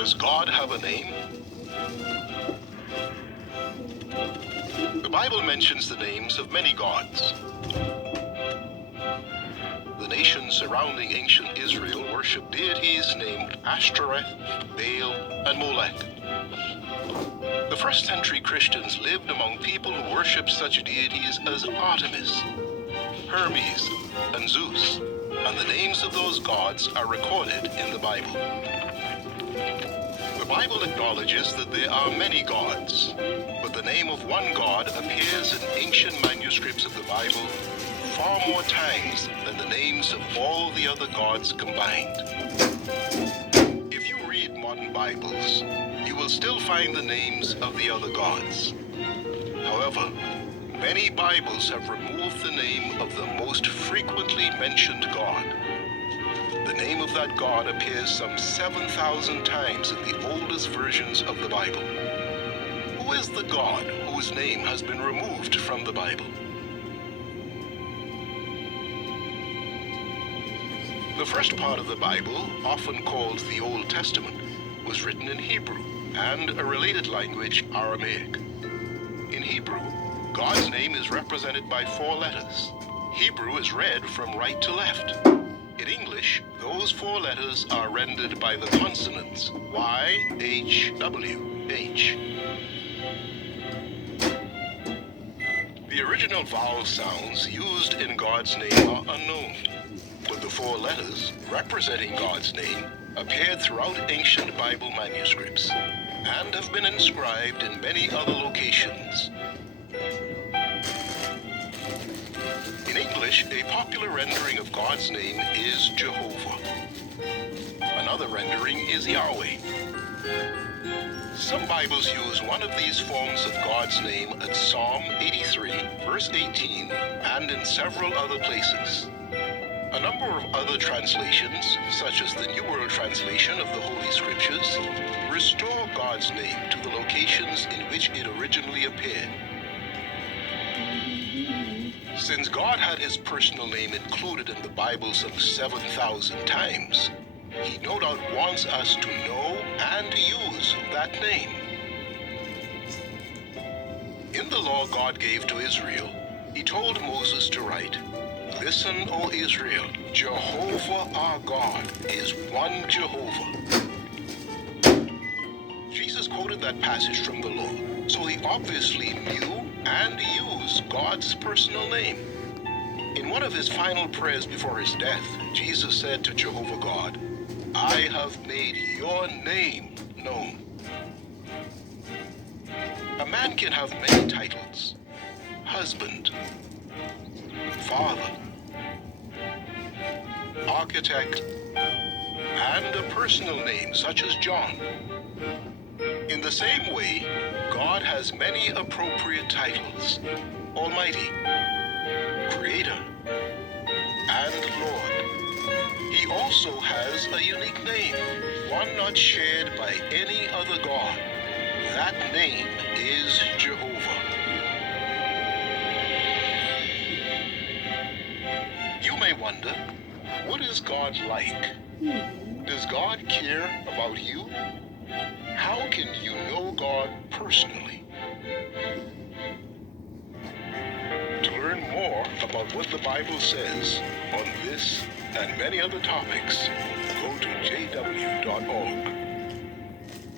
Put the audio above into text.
Does God have a name? The Bible mentions the names of many gods. The nations surrounding ancient Israel worshipped deities named Ashtoreth, Baal, and Molech. The first century Christians lived among people who worshipped such deities as Artemis, Hermes, and Zeus, and the names of those gods are recorded in the Bible. The Bible acknowledges that there are many gods, but the name of one God appears in ancient manuscripts of the Bible far more times than the names of all the other gods combined. If you read modern Bibles, you will still find the names of the other gods. However, many Bibles have removed the name of the most frequently mentioned God. The name of that God appears some 7,000 times in the oldest versions of the Bible. Who is the God whose name has been removed from the Bible? The first part of the Bible, often called the Old Testament, was written in Hebrew and a related language, Aramaic. In Hebrew, God's name is represented by 4 letters. Hebrew is read from right to left. In English, those 4 letters are rendered by the consonants Y, H, W, H. The original vowel sounds used in God's name are unknown, but the 4 letters representing God's name appeared throughout ancient Bible manuscripts and have been inscribed in many other locations. In English, a popular rendering of God's name is Jehovah. Another rendering is Yahweh. Some Bibles use one of these forms of God's name at Psalm 83, verse 18, and in several other places. A number of other translations, such as the New World Translation of the Holy Scriptures, restore God's name to the locations in which it originally appeared. Since God had his personal name included in the Bible some 7,000 times, he no doubt wants us to know and use that name. In the law God gave to Israel, he told Moses to write, "Listen, O Israel, Jehovah our God is one Jehovah." Jesus quoted that passage from the law, so he obviously knew and used God's personal name. In one of his final prayers before his death, Jesus said to Jehovah God, "I have made your name known." A man can have many titles: husband, father, architect, and a personal name such as John. In the same way, God has many appropriate titles: Almighty, Creator, and Lord. He also has a unique name, one not shared by any other God. That name is Jehovah. You may wonder, what is God like? Does God care about you? How can you know God personally? To learn more about what the Bible says on this and many other topics, go to jw.org.